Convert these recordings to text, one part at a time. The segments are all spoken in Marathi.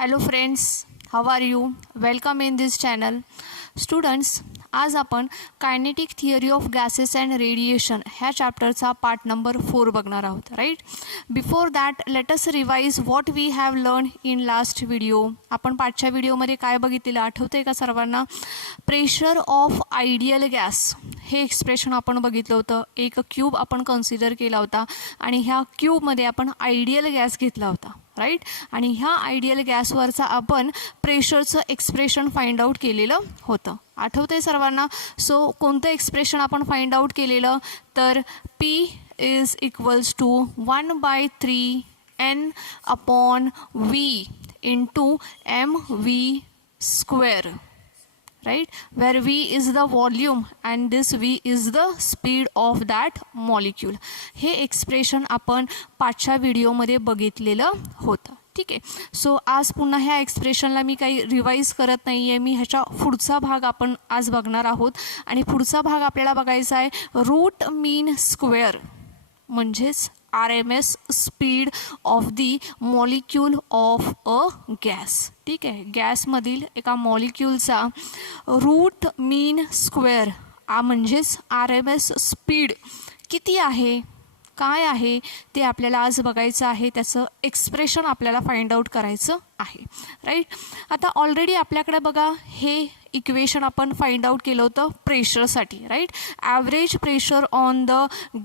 Hello friends, how are you? Welcome in this channel. Students, आज आपण kinetic theory of gases and radiation ह्या चॅप्टरचा पार्ट नंबर 4 बघणार आहोत. Right, before that let us revise what we have learn in last video. आपण पाठच्या व्हिडिओमध्ये काय बघितलेलं आठवतं आहे का सर्वांना? प्रेशर ऑफ आयडियल गॅस हे एक्सप्रेशन आपण बघितलं होतं. एक क्यूब आपण कन्सिडर केला होता आणि ह्या क्यूबमध्ये आपण आयडियल गॅस घेतला होता. राईट, आणि ह्या आयडियल गॅसवरचा आपण प्रेशरचं एक्सप्रेशन फाइंड आउट केलेलं होतं. आठवतं आहे सर्वांना? सो कोणतं एक्सप्रेशन आपण फाइंड आउट केलेलं? तर P is equals to 1/3 N/V into mv square. Right, where V is the volume and this V is the speed of that molecule. हे एक्सप्रेशन आपण पाचच्या व्हिडिओमध्ये बघितलेलं होतं. ठीक आहे. सो आज पुन्हा ह्या एक्सप्रेशनला मी काही रिवाइज करत नाही आहे. मी ह्याच्या पुढचा भाग आपण आज बघणार आहोत आणि पुढचा भाग आपल्याला बघायचा आहे रूट मीन स्क्वेअर म्हणजेच RMS speed of the molecule of a gas. ठीक आहे, गॅसमधील एका मॉलिक्यूलचा रूट मीन स्क्वेअर म्हणजेच RMS स्पीड किती आहे, काय आहे ते आपल्याला आज बघायचं आहे. त्याचं एक्सप्रेशन आपल्याला फाइंड आउट करायचं आहे. राईट, आता ऑलरेडी आपल्याकडे बघा हे इक्वेशन आपण फाइंड आउट केलं होतं प्रेशरसाठी. Right, average pressure on the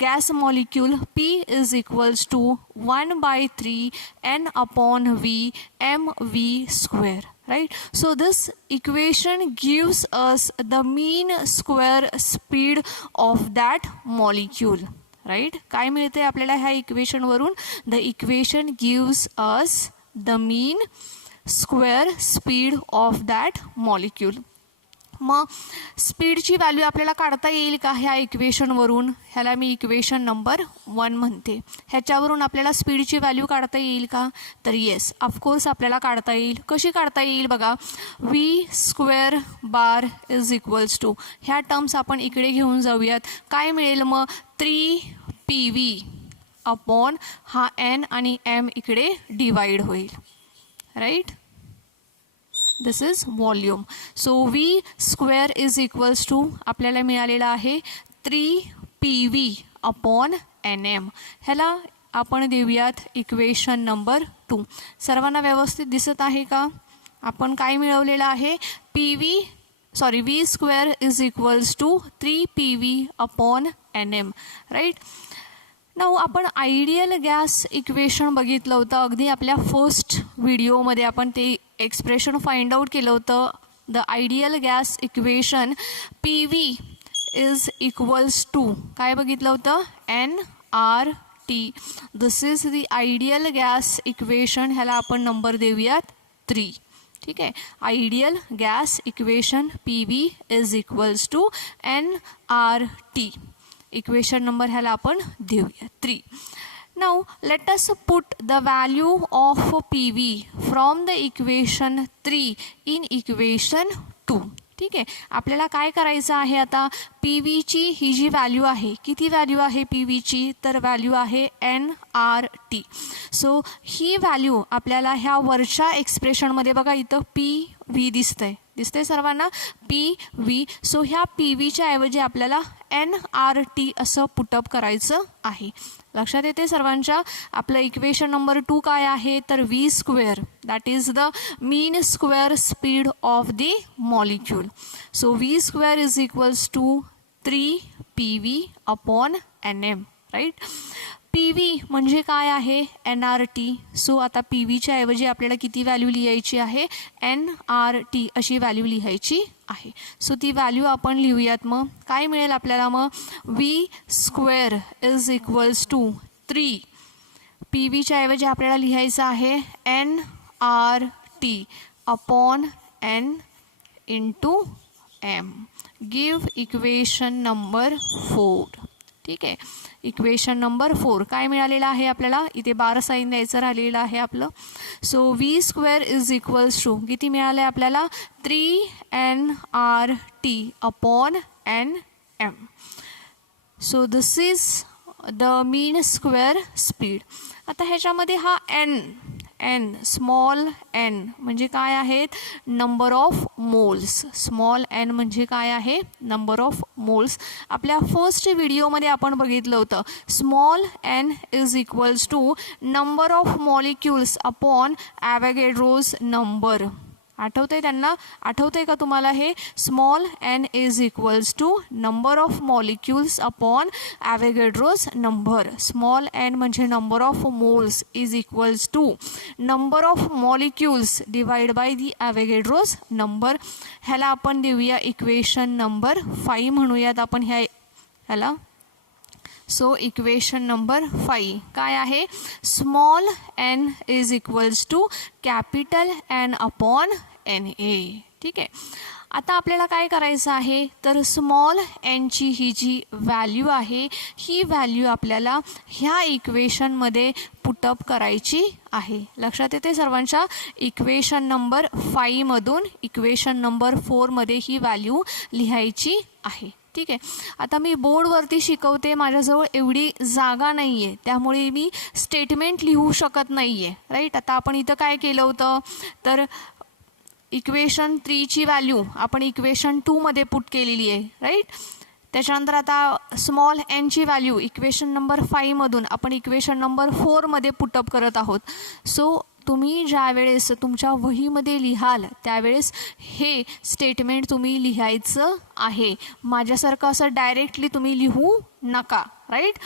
gas molecule P is equals to 1/3 N/V mv square. Right, so this equation gives us the mean square speed of that molecule. Right, काय मिळते आपल्याला ह्या इक्वेशनवरून? The equation gives us the mean square speed of that molecule. मग स्पीडची व्हॅल्यू आपल्याला काढता येईल का ह्या इक्वेशनवरून? ह्याला मी इक्वेशन नंबर 1 म्हणते. ह्याच्यावरून आपल्याला स्पीडची व्हॅल्यू काढता येईल का? तर येस, ऑफकोर्स आपल्याला काढता येईल. कशी काढता येईल बघा? V² bar is equals to, ह्या टर्म्स आपण इकडे घेऊन जाऊयात. काय मिळेल मग? 3PV अपॉन हा N आणि M इकडे डिवाइड होईल. Right, this is volume. So V² is equals to आपल्याला मिळालेला आहे 3PV अपॉन NM. ह्याला आपण देऊयात इक्वेशन नंबर 2. सर्वांना व्यवस्थित दिसत आहे का? आपण काय मिळवलेलं आहे? V² is equals to 3PV upon NM. Right, now आपण आयडियल गॅस इक्वेशन बघितलं होतं अगदी आपल्या फर्स्ट व्हिडिओमध्ये. आपण ते एक्सप्रेशन फाइंड आउट केलं होतं. The ideal gas equation PV is equals to काय बघितलं होतं? nRT. This is the ideal gas equation. ह्याला आपण नंबर देऊयात 3. ठीक आहे, ideal gas equation PV is equals to nRT. Equation number ह्याला आपण देऊया 3. Now let us put the value of PV from the equation 3 in equation 2. ठीक आहे, आपल्याला काय करायचं आहे आता? PVची ही जी व्हॅल्यू आहे, किती व्हॅल्यू आहे PVची? तर व्हॅल्यू आहे nRT. सो ही व्हॅल्यू आपल्याला ह्या वरच्या एक्सप्रेशनमध्ये बघा इथं PV दिसतंय सर्वांना? PV. सो ह्या PVच्या ऐवजी आपल्याला nRT असं पुटअप करायचं आहे. लक्षात येते सर्वांच्या? आपलं इक्वेशन नंबर 2 काय आहे? तर V², that is the mean square speed of the molecule. So V² is equals to 3PV upon NM. Right, PV म्हणजे काय आहे? nRT. सो आता PVच्या ऐवजी आपल्याला किती व्हॅल्यू लिहायची आहे? nRT अशी व्हॅल्यू लिहायची आहे. सो ती व्हॅल्यू आपण लिहूयात. मग काय मिळेल आपल्याला? मग V² इज इक्वल्स टू 3. PVच्या ऐवजी आपल्याला लिहायचं आहे nRT upon N into M. Give equation number 4. ठीक आहे, इक्वेशन नंबर 4 काय मिळालेलं आहे आपल्याला? इथे बार साईन द्यायचं राहिलेलं आहे आपलं. So V² is equals to किती मिळालं आहे आपल्याला? 3nRT upon NM. So this is the mean square speed. आता ह्याच्यामध्ये हा एन, स्मॉल एन म्हणजे काय आहेत, number of moles. Small n म्हणजे काय आहे, नंबर ऑफ मोल्स. आपल्या फर्स्ट व्हिडिओमध्ये आपण बघितलं होतं small N is equals to number of molecules upon Avogadro's number. आठवतंय त्यांना, आठवतंय का तुम्हाला हे, small N is equals to number of molecules upon Avogadro's number. Small n म्हणजे number of moles is equals to number of molecules divide by the Avogadro's number. ह्याला आपण देऊया इक्वेशन नंबर 5 म्हणूयात आपण ह्याला. सो इक्वेशन नंबर 5 काय आहे, small N is equals to capital N upon N A. ठीक आहे. आता आपल्याला काय करायचं आहे, तर स्मॉल एनची ही जी व्हॅल्यू आहे ही व्हॅल्यू आपल्याला ह्या इक्वेशनमध्ये पुटअप करायची आहे. लक्षात येते सर्वांच्या, इक्वेशन नंबर 5 मधून इक्वेशन नंबर 4 मध्ये ही व्हॅल्यू लिहायची आहे. ठीक आहे. आता मी बोर्डवरती शिकवते, माझ्याजवळ एवढी जागा नाही आहे, त्यामुळे मी स्टेटमेंट लिहू शकत नाही आहे. राईट. आता आपण इथं काय केलं होतं, तर इक्वेशन 3ची व्हॅल्यू आपण इक्वेशन 2 मध्ये पुट केलेली आहे. राईट. त्याच्यानंतर आता स्मॉल एनची व्हॅल्यू इक्वेशन नंबर 5 मधून आपण इक्वेशन नंबर 4 मध्ये पुटअप करत आहोत. सो तुम्ही ज्या वेळेस तुमच्या वहीमध्ये लिहाल त्यावेळेस हे स्टेटमेंट तुम्ही लिहायचं आहे. माझ्यासारखं असं डायरेक्टली तुम्ही लिहू नका. राईट.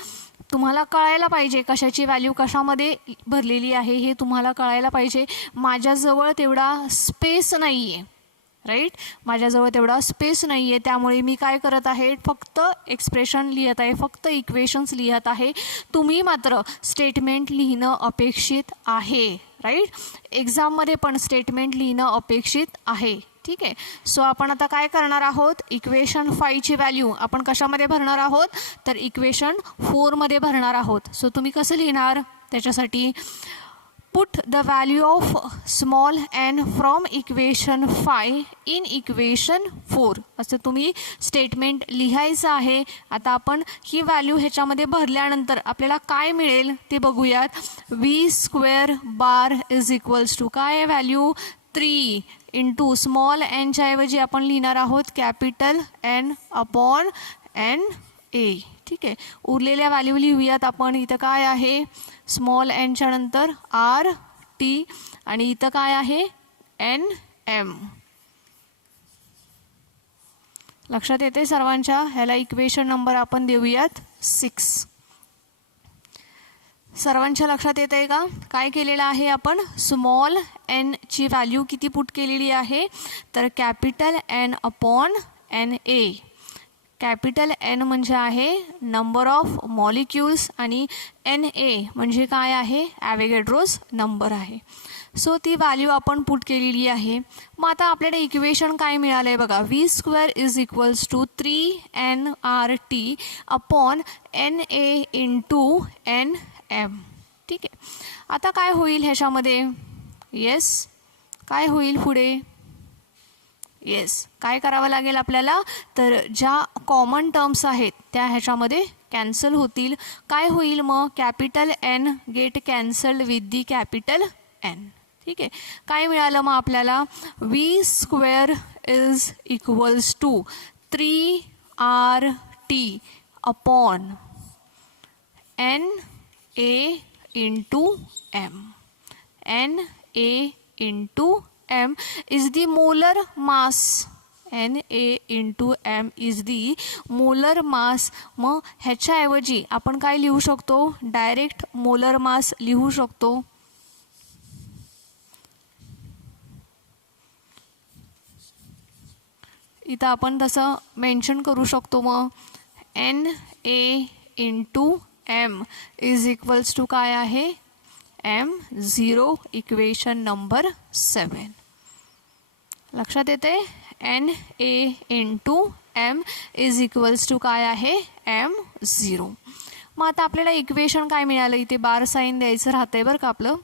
तुम्हाला कळायला पाहिजे कशाची व्हॅल्यू कशामध्ये भरलेली आहे हे तुम्हाला कळायला पाहिजे. माझ्याजवळ तेवढा स्पेस नाही आहे. राईट. माझ्याजवळ तेवढा स्पेस नाही आहे, त्यामुळे मी काय करत आहे, फक्त एक्सप्रेशन लिहित आहे, फक्त इक्वेशन्स लिहित आहे. तुम्ही मात्र स्टेटमेंट लिहिणं अपेक्षित आहे. राईट. एक्झाममध्ये पण स्टेटमेंट लिहिणं अपेक्षित आहे. ठीक आहे. सो आपण आता काय करणार आहोत, इक्वेशन 5ची व्हॅल्यू आपण कशामध्ये भरणार आहोत, तर इक्वेशन 4 मध्ये भरणार आहोत. सो तुम्ही कसं लिहिणार, त्याच्यासाठी put the value of small n from equation 5 in equation 4 असं तुम्ही स्टेटमेंट लिहायचं आहे. आता आपण ही व्हॅल्यू ह्याच्यामध्ये भरल्यानंतर आपल्याला काय मिळेल ते बघूयात. V square bar is equals to काय आहे व्हॅल्यू, 3 इंटू स्मॉल एनच्या ऐवजी आपण लिहिणार आहोत capital N upon N A. ठीक आहे. उरलेल्या व्हॅल्यू लिहूयात आपण. इथं काय आहे, स्मॉल एनच्या नंतर आर टी आणि इथं काय आहे, एन एम. लक्षात येते सर्वांच्या. ह्याला इक्वेशन नंबर आपण देऊयात 6. सर्वांच्या लक्षात येत आहे का, काय केलेलं आहे आपण, स्मॉल एन ची व्हॅल्यू किती पुट केलेली आहे, तर capital N upon N A. Capital N म्हणजे आहे नंबर ऑफ मॉलिक्युल्स आणि एन ए म्हणजे काय आहे, ॲव्होगॅड्रोज नंबर आहे. सो ती व्हॅल्यू आपण पुट केलेली आहे. मग आता आपल्याला इक्वेशन काय मिळालं आहे बघा, V square is equals to 3nRT upon N A into N M. ठीक आहे. आता काय होईल ह्याच्यामध्ये, येस काय होईल पुढे, येस काय करावं लागेल आपल्याला, तर ज्या कॉमन टर्म्स आहेत त्या ह्याच्यामध्ये कॅन्सल होतील. काय होईल मग, capital N get cancelled with the capital N. ठीक आहे. काय मिळालं मग आपल्याला, V square is equals to 3RT upon N A into M. N A into m is the molar mass. Na into m is the molar mass. मग ह्याच्याऐवजी आपण काय लिहू शकतो, डायरेक्ट मोलर मास लिहू शकतो. इथं आपण तसं मेन्शन करू शकतो. मग Na into m is equals to काय आहे, m0. Equation number 7. लक्षात येते, N A into M is equals to काय आहे, m0. मग आता आपल्याला इक्वेशन काय मिळालं, इथे बार साईन द्यायचं राहतंय बरं का आपलं.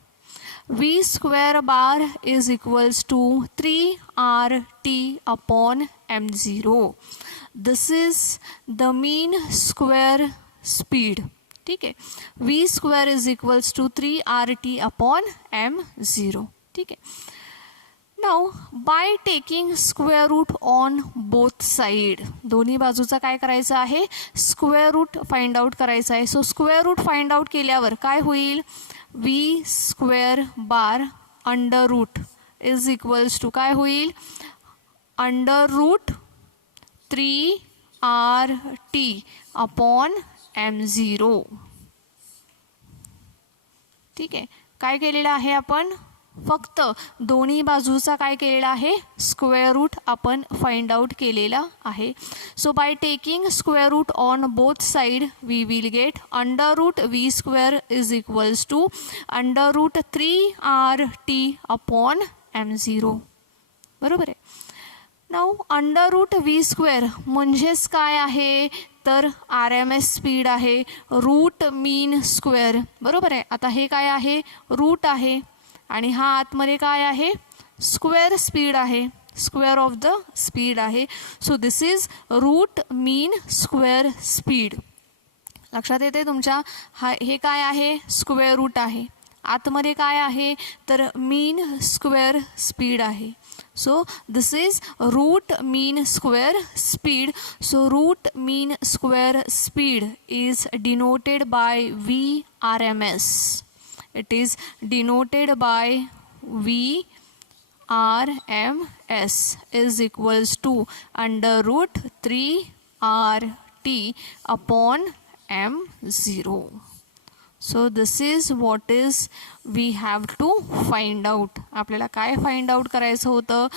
V square bar is equals to 3RT upon m0. This is the mean square speed. ठीक आहे. V square is equals to 3RT upon m0. ठीक आहे. Now by taking square root on both side, दोन्ही बाजूचा काय करायचं आहे, स्क्वेअर रूट फाइंड आउट करायचं आहे. So square root find out केल्यावर काय होईल, V square bar under root is equals to काय होईल, under root 3RT upon m0. ठीक आहे. काय केलेलं आहे आपण, फक्त दोन्ही बाजूचा काय केलेला आहे, स्क्वेअर रूट आपण फाइंड आउट केलेला आहे. So by taking square root on both side we will get under root V square is equals to under root 3RT upon m0. बरोबर आहे. Now under root V square म्हणजेच काय आहे, तर RMS स्पीड आहे, रूट मीन स्क्वेअर. बरोबर आहे. आता हे काय आहे, रूट आहे आणि हा आतमध्ये काय आहे, स्क्वेअर स्पीड आहे, स्क्वेअर ऑफ द स्पीड आहे. So this is root mean square speed. लक्षात येते तुमच्या, हा हे काय आहे, स्क्वेअर रूट आहे, आतमध्ये काय आहे, तर मीन स्क्वेअर स्पीड आहे. So this is root mean square speed. So root mean square speed is denoted by VRMS. It is denoted by VRMS is equals to under root 3RT upon m0. So this is what is we have to find out. आपल्याला काय फाइंड आउट करायचं होतं,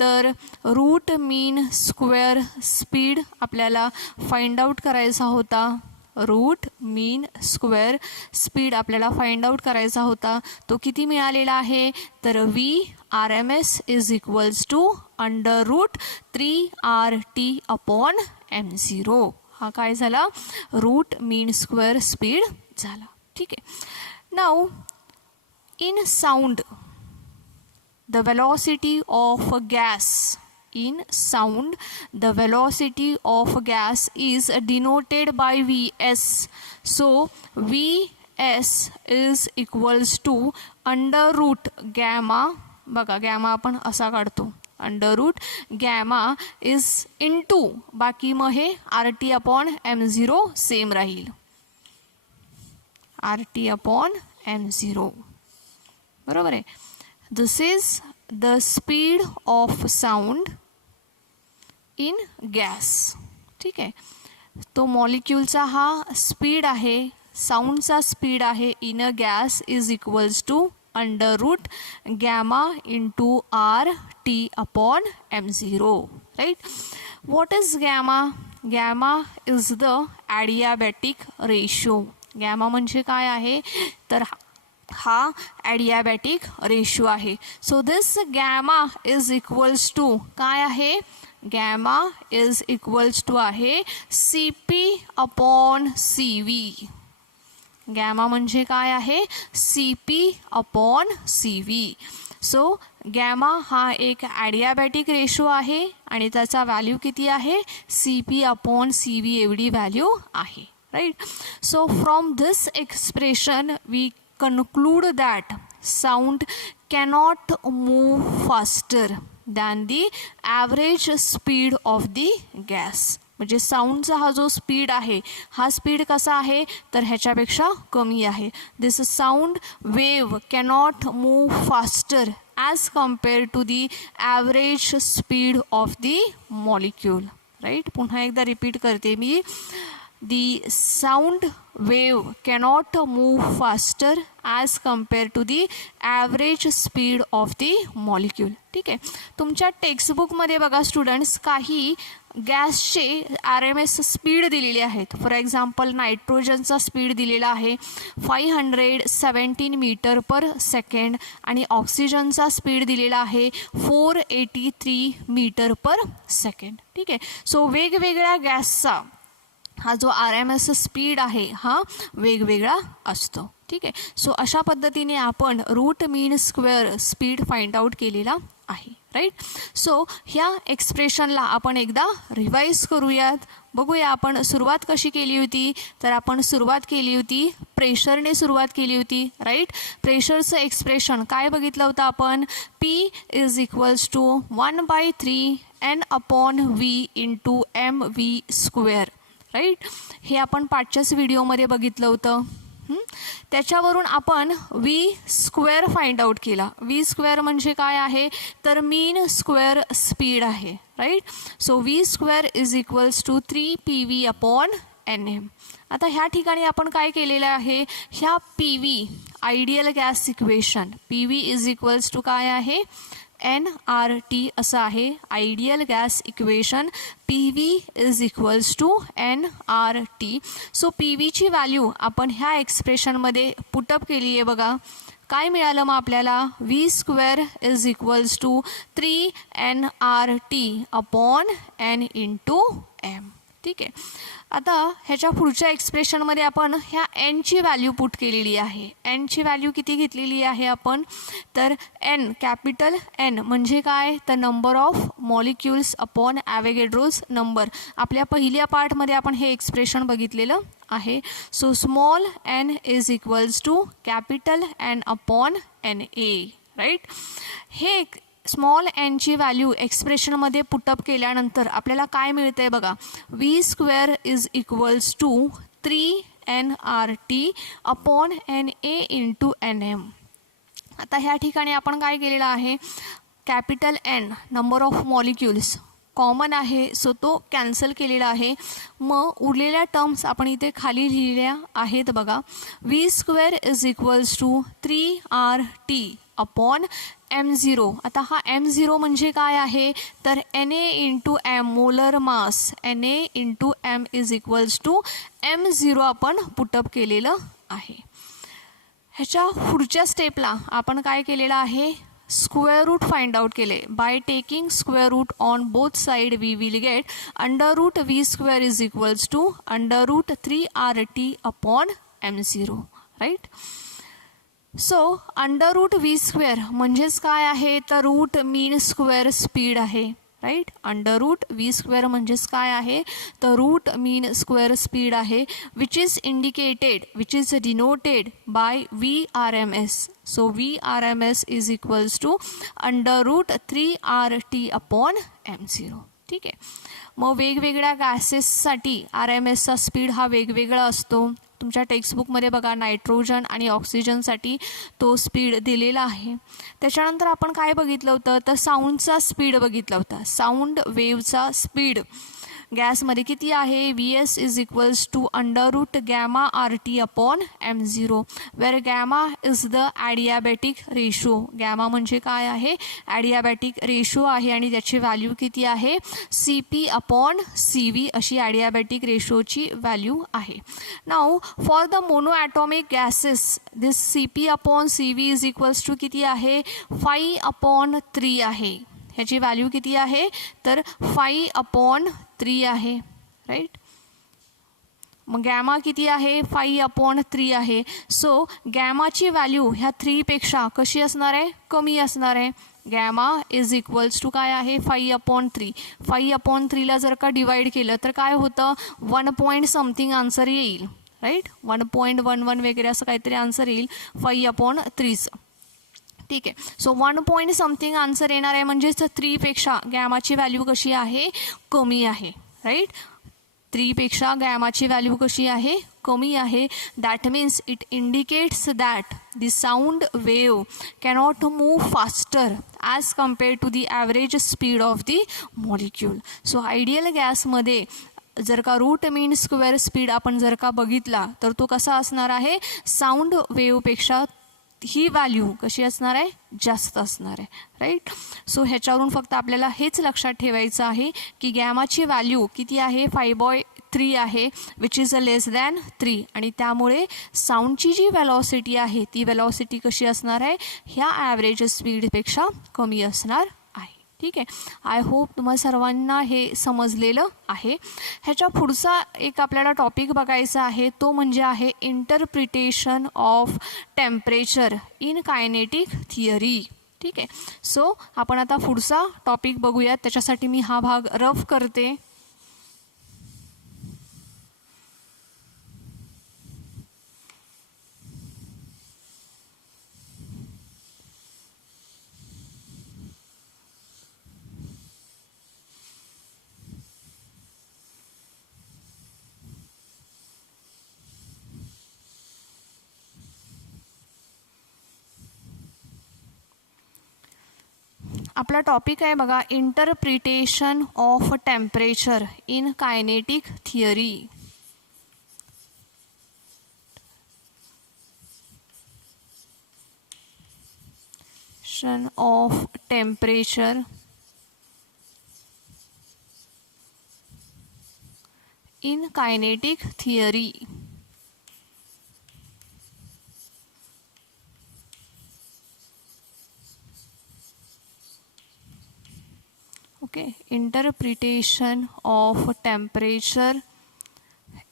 तर रूट मीन स्क्वेअर स्पीड आपल्याला फाइंड आउट करायचा होता. रूट मीन स्क्वेअर स्पीड आपल्याला फाइंड आउट करायचा होता. तो किती मिळालेला आहे, तर VRMS is equals to under root 3RT upon m0. हा काय झाला, रूट मीन स्क्वेअर स्पीड झाला. ठीक आहे. Now in sound the velocity of gas, in sound the velocity of gas is denoted by Vs. So Vs is equals to under root gamma. बघा गॅमा आपण असा काढतो, under root gamma is into, बाकी मग हे RT अपॉन m0 सेम राहील, RT अपॉन m0. बरोबर आहे. This is the speed of sound in gas. ठीक आहे. तो मॉलिक्यूलचा हा स्पीड आहे, साऊंडचा स्पीड आहे in a gas is equals to under root gamma into RT upon m0. Right. What is gamma, gamma is the adiabatic ratio. Gamma म्हणजे काय आहे, तर हा ॲडियाबॅटिक रेशो आहे. So this gamma is equals to काय आहे, गॅमा इज इक्वल्स टू आहे CP अपॉन CV. गॅमा म्हणजे काय आहे, CP upon CV. So gamma हा एक ॲडियाबॅटिक रेशो आहे आणि त्याचा व्हॅल्यू किती आहे, CP अपॉन CV एवढी व्हॅल्यू आहे. Right. So from this expression we conclude that sound cannot move faster than the average speed of the gas. म्हणजे साऊंडचा हा जो स्पीड आहे, हा स्पीड कसा आहे, तर ह्याच्यापेक्षा कमी आहे. This sound wave cannot move faster as compare to the average speed of the molecule. Right. पुन्हा एकदा रिपीट करते मी, the sound wave cannot move faster as compared to the average speed of the molecule. ठीक आहे. तुमच्या टेक्स्टबुकमध्ये बघा स्टुडंट्स, काही गॅसचे RMS स्पीड दिलेली आहेत. फॉर एक्झाम्पल नायट्रोजनचा स्पीड दिलेला आहे 517 मीटर पर सेकंड आणि ऑक्सिजनचा स्पीड दिलेला आहे 483 मीटर पर सेकंड. ठीक आहे. सो वेगवेगळ्या गॅसचा हा जो RMS स्पीड आहे हा वेगवेगळा असतो. ठीक आहे. सो अशा पद्धतीने आपण route mean square speed find out केलेला आहे. राईट. सो ह्या एक्सप्रेशनला आपण एकदा रिवाइज करूयात. बघूया आपण सुरुवात कशी केली होती. तर आपण सुरुवात केली होती प्रेशरने सुरुवात केली होती, राईट. प्रेशरचं एक्सप्रेशन काय बघितलं होतं आपण, P is equals to 1/3 N/V into mv², right. हे आपण पाठच्याच व्हिडिओमध्ये बघितलं होतं. त्याच्यावरून आपण v² फाइंड आउट केला. v² म्हणजे काय आहे, तर मीन स्क्वेअर स्पीड आहे, right. So v² is equals to 3pv/Nm. आता ह्या ठिकाणी आपण काय केलेलं आहे, ह्या PV ideal gas equation, PV is equals to काय आहे, nRT असं आहे ideal gas equation. PV is equals to nRT. So PVची व्हॅल्यू आपण ह्या एक्सप्रेशनमध्ये पुटअप केली आहे बघा. काय मिळालं मग आपल्याला, v² is equals to 3nRT/n into m. ठीक आहे. आता ह्याच्या पुढच्या एक्सप्रेशनमध्ये आपण ह्या एनची व्हॅल्यू पुट केलेली आहे. एनची व्हॅल्यू किती घेतलेली आहे आपण, तर एन कॅपिटल एन म्हणजे काय, तर number of molecules upon Avogadro's number. आपल्या पहिल्या पार्टमध्ये आपण हे एक्सप्रेशन बघितलेलं आहे. So small N is equals to capital n/Na, right. हे स्मॉल एनची व्हॅल्यू एक्सप्रेशनमध्ये पुटअप केल्यानंतर आपल्याला काय मिळतं आहे बघा, v² is equals to 3nRT/Na into Nm. आता ह्या ठिकाणी आपण काय केलेलं आहे, capital N number of molecules common आहे, सो तो कॅन्सल केलेला आहे. मग उरलेल्या टर्म्स आपण इथे खाली लिहिलेल्या आहेत बघा. v² is equals to 3RT/m0. आता हा m0 म्हणजे काय आहे, तर Na into m molar mass, Na into m is equals to m0 आपण पुटअप केलेलं आहे. ह्याच्या पुढच्या स्टेपला आपण काय केलेलं आहे, स्क्वेअर रूट फाइंड आउट केले. By taking square root on both side we will get √v² is equals to √3RT/m0, right. So √v² म्हणजेच काय आहे, तर रूट मीन स्क्वेअर स्पीड आहे, राईट. √v² म्हणजेच काय आहे, तर रूट मीन स्क्वेअर स्पीड आहे, which is denoted by VRMS. So VRMS is equals to √3RT/m0. ठीक आहे. मग वेगवेगळ्या गॅसेससाठी RMSचा स्पीड हा वेगवेगळा असतो. तुमच्या टेक्स्टबुकमध्ये बघा नायट्रोजन आणि ऑक्सिजनसाठी तो स्पीड दिलेला आहे. त्याच्यानंतर आपण काय बघितलं होतं, तर साऊंडचा स्पीड बघितला होता. साऊंड वेव्हचा स्पीड गॅसमध्ये किती आहे, Vs is equals to √γRT/m0, where gamma is the adiabatic ratio. Gamma म्हणजे काय आहे, ॲडियाबॅटिक रेशो आहे आणि त्याची व्हॅल्यू किती आहे, CP/CV अशी ॲडियाबॅटिक रेशोची व्हॅल्यू आहे. Now for the mono atomic gases this CP/CV is equals to किती आहे, 5/3 आहे. ह्याची व्हॅल्यू किती आहे, तर 5/3 आहे, राईट. मग गॅमा किती आहे, 5/3 आहे. सो गॅमाची व्हॅल्यू ह्या 3पेक्षा कशी असणार आहे, कमी असणार आहे. गॅमा इज इक्वल्स टू काय आहे, 5/3. 5/3ला जर का डिवाइड केलं तर काय होतं, 1 पॉईंट समथिंग आन्सर येईल, राईट. 1.11 वगैरे असं काहीतरी आन्सर येईल 5/3चं. ठीक आहे. सो 1 पॉईंट समथिंग आन्सर येणार आहे, म्हणजेच 3पेक्षा गॅमाची व्हॅल्यू कशी आहे, कमी आहे, राईट. 3पेक्षा गॅमाची व्हॅल्यू कशी आहे, कमी आहे. That means it indicates that the sound wave cannot move faster as compare to the average speed of the molecule. So ideal गॅसमध्ये जर का रूट मीन स्क्वेअर स्पीड आपण जर का बघितला तर तो कसा असणार आहे, साऊंड वेवपेक्षा ही व्हॅल्यू कशी असणार आहे, जास्त असणार आहे, राईट. सो ह्याच्यावरून फक्त आपल्याला हेच लक्षात ठेवायचं आहे की गॅमाची व्हॅल्यू किती आहे, 5/3 आहे, which is a less than 3. आणि त्यामुळे साऊंडची जी वेलॉसिटी आहे ती वेलॉसिटी कशी असणार आहे, ह्या ॲव्हरेज स्पीडपेक्षा कमी असणार आहे. ठीक आहे. आय होप तुम्हाला सर्वांना हे समजलेलं आहे. ह्याच्या पुढचा एक आपल्याला टॉपिक बघायचा आहे, तो म्हणजे आहे interpretation of temperature in kinetic theory. ठीक आहे. सो आपण आता पुढचा टॉपिक बघूयात. त्याच्यासाठी मी हा भाग रफ करते. आपला टॉपिक आहे बघा, interpretation of temperature in kinetic theory. Of temperature in kinetic theory. Okay, interpretation of temperature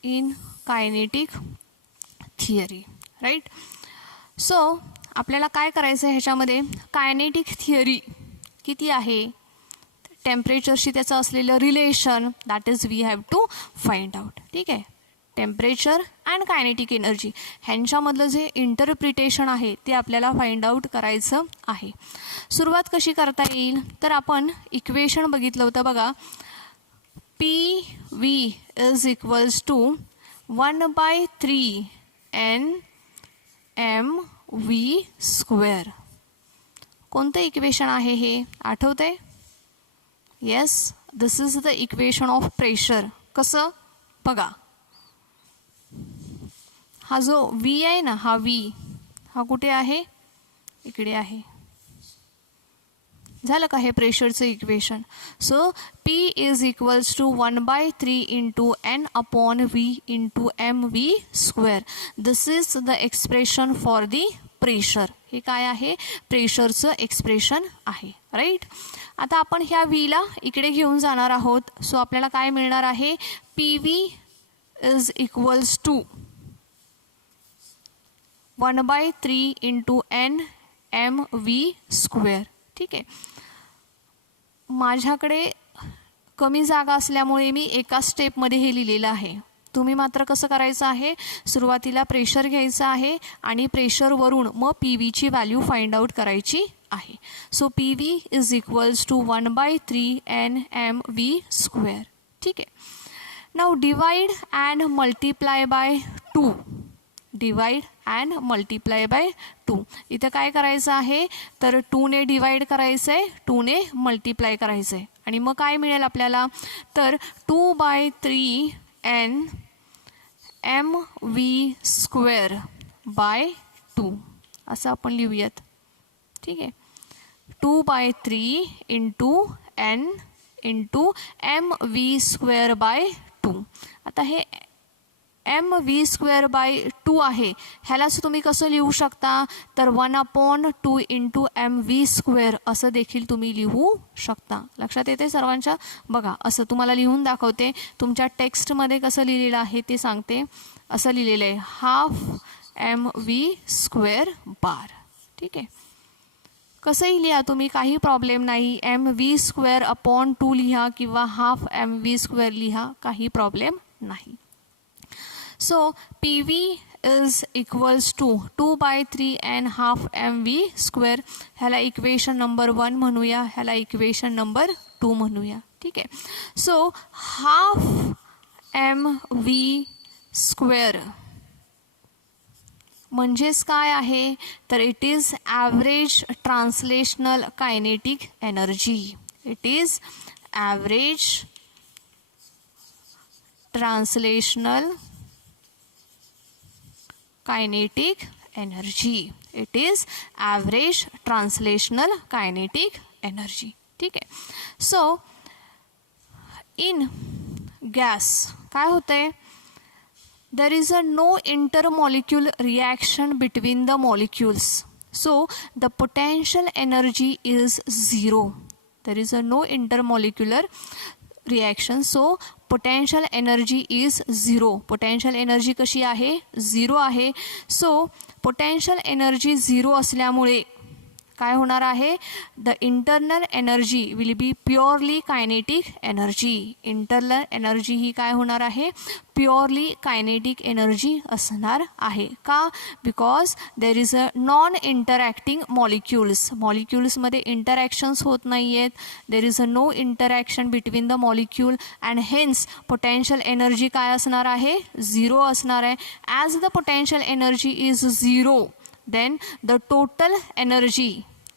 in kinetic theory. Right. So आपल्याला काय करायचं आहे ह्याच्यामध्ये, कायनेटिक थिअरी किती आहे, टेम्परेचरशी त्याचं असलेलं relation, that is we have to find out. ठीक आहे. टेम्परेचर अँड कायनेटिक एनर्जी ह्यांच्यामधलं जे इंटरप्रिटेशन आहे ते आपल्याला फाइंड आउट करायचं आहे. सुरुवात कशी करता येईल, तर आपण इक्वेशन बघितलं होतं बघा, P V is equals to 1/3 N M V square. कोणतं इक्वेशन आहे हे आठवतंय? Yes, this is the equation of pressure. कसं बघा, हा जो व्ही आहे ना, हा व्ही हा कुठे आहे, इकडे आहे. झालं का हे प्रेशरचं इक्वेशन. So P is equals to 1/3 into N upon V into M V square. This is the expression for the pressure. हे काय आहे, प्रेशरचं एक्सप्रेशन आहे. राईट. आता आपण ह्या व्हीला इकडे घेऊन जाणार आहोत. सो आपल्याला काय मिळणार आहे, P V is equals to 1/3 into N M V square. ठीक आहे. माझ्याकडे कमी जागा असल्यामुळे मी एका स्टेपमध्ये हे लिहिलेलं आहे. तुम्ही मात्र कसं करायचं आहे, सुरुवातीला प्रेशर घ्यायचं आहे आणि प्रेशरवरून मग पी व्हीची व्हॅल्यू फाइंड आउट करायची आहे. So P V is equals to 1/3 N M V square. ठीक आहे. Now divide and multiply by 2. Divide and multiply by 2. इथं काय करायचं आहे, तर 2ने डिवाइड करायचं आहे, 2ने मल्टिप्लाय करायचं आहे. आणि मग काय मिळेल आपल्याला, तर 2/3 N M V square by 2 असं आपण लिहूयात. ठीक आहे. 2/3 into N into M V square by 2. आता हे एम व्ही स्क्वेअर बाय 2 आहे, ह्यालाच तुम्ही कसं लिहू शकता, तर 1/2 इंटू एम व्ही स्क्वेअर असं देखील तुम्ही लिहू शकता. लक्षात येते सर्वांच्या? बघा, असं तुम्हाला लिहून दाखवते. तुमच्या टेक्स्टमध्ये कसं लिहिलेलं आहे ते सांगते. असं लिहिलेलं आहे, half M V square bar. ठीक आहे. कसंही लिहा तुम्ही, काही प्रॉब्लेम नाही. एम व्ही स्क्वेअर अपॉन 2 लिहा किंवा हाफ एम व्ही स्क्वेअर लिहा, काही प्रॉब्लेम नाही. So PV is equals to 2/3 and half mv square. ह्याला इक्वेशन नंबर 1 म्हणूया, ह्याला इक्वेशन नंबर 2 म्हणूया. ठीक आहे. सो हाफ mv स्क्वेअर म्हणजेच काय आहे, तर it is average translational kinetic energy. It is average translational kinetic energy. It is average translational kinetic energy. ठीक आहे. So in gas काय होतंय, there is a no intermolecule reaction between the molecules. So the potential energy is 0. There is a no intermolecular reaction. So potential energy is 0. potential energy कशी आहे, 0 आहे. सो potential energy 0 असल्यामुळे काय होणार आहे, the internal energy will be purely kinetic energy. Internal energy ही काय होणार आहे, प्युअरली कायनेटिक एनर्जी असणार आहे. का, because there is a non interacting molecules. मॉलिक्युल्समध्ये इंटरॅक्शन्स होत नाही आहेत. There is a no interaction between the molecule and hence potential energy काय असणार आहे, 0 असणार आहे. As the potential energy is 0, then the total energy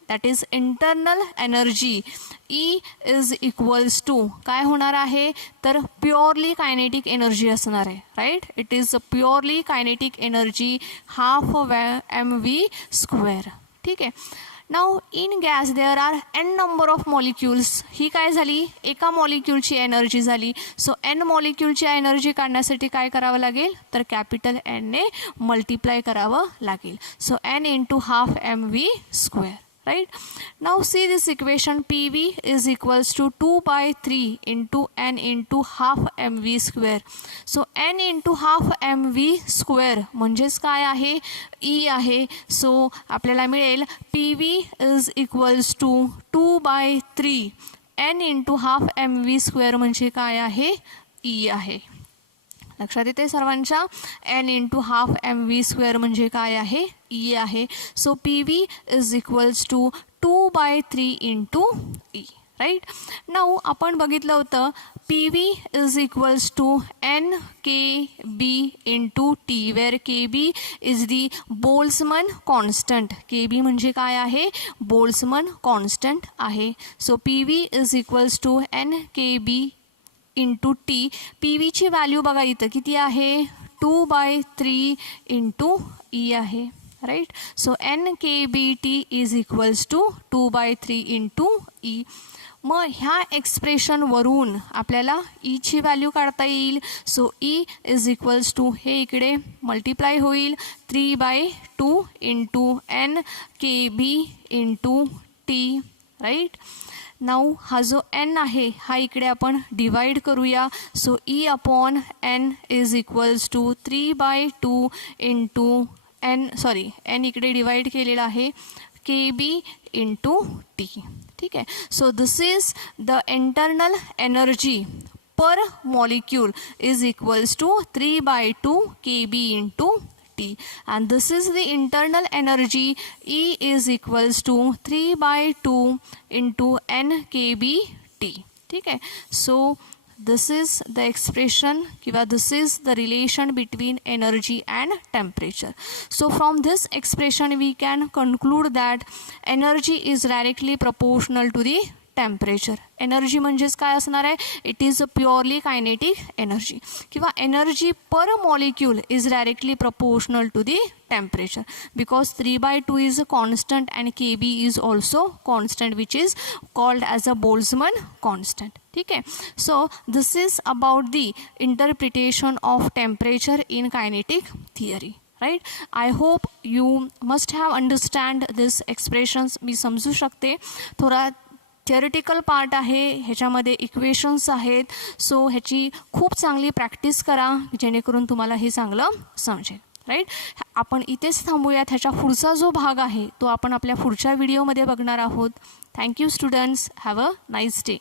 that is internal energy E is equals to काय होणार आहे तर प्युअरली कायनेटिक एनर्जी असणार आहे, right. It is purely kinetic energy half mv². ठीक आहे. Now in gas there are n number of molecules. ही काय झाली एका मॉलिक्युलची एनर्जी झाली. सो n मॉलिक्युलची एनर्जी काढण्यासाठी काय करावं लागेल तर कॅपिटल n ने मल्टिप्लाय करावं लागेल. So n into half mv². Right. Now see this equation PV is equals to 2/3 into n into half mv². So n into half mv² म्हणजेच काय आहे E आहे. सो आपल्याला मिळेल PV is equals to 2/3 n into half mv² म्हणजे काय आहे E आहे. लक्षात येते सर्वांच्या. n इंटू हाफ mv² म्हणजे काय आहे E आहे. So PV is equals to 2/3 into E, right. Now आपण बघितलं होतं PV is equals to NKB into T, where KB is the Boltzmann constant. KB म्हणजे काय आहे बोल्समन कॉन्स्टंट आहे. So PV is equals to NKB into T. P व्हीची व्हॅल्यू बघा इथं किती आहे 2/3 इंटू ई आहे, right. So NKBT is equals to 2/3 into E. मग ह्या एक्सप्रेशनवरून आपल्याला ईची व्हॅल्यू काढता येईल. So E is equals to हे इकडे मल्टिप्लाय होईल 3/2 into NKB into T, right. Now हा जो n आहे हा इकडे आपण डिवाइड करूया. So E upon n is equals to 3/2 into n इकडे डिवाइड केलेला आहे KB इंटू टी. ठीक आहे. So this is the internal energy per molecule is equals to 3/2 KB into T, and this is the internal energy E is equals to 3/2 into NKBT. ठीक आहे. So this is the expression किंवा this is the relation between energy and temperature. So from this expression we can conclude that energy is directly proportional to the temperature. Energy म्हणजेच काय असणार आहे it is a purely kinetic energy किंवा energy per molecule is directly proportional to the temperature because 3/2 is a constant and KB is also constant which is called as a Boltzmann constant. ठीक आहे. So this is about the interpretation of temperature in kinetic theory, right. I hope you must have understand this expressions. मी समजू शकते. थोडा थिअरिटिकल पार्ट आहे, ह्याच्यामध्ये इक्वेशन्स आहेत. सो ह्याची खूप चांगली प्रॅक्टिस करा जेणेकरून तुम्हाला हे चांगलं समजेल, राईट. आपण इथेच थांबूयात. ह्याच्या पुढचा जो भाग आहे तो आपण आपल्या पुढच्या व्हिडिओमध्ये बघणार आहोत. Thank you students. Have a nice day.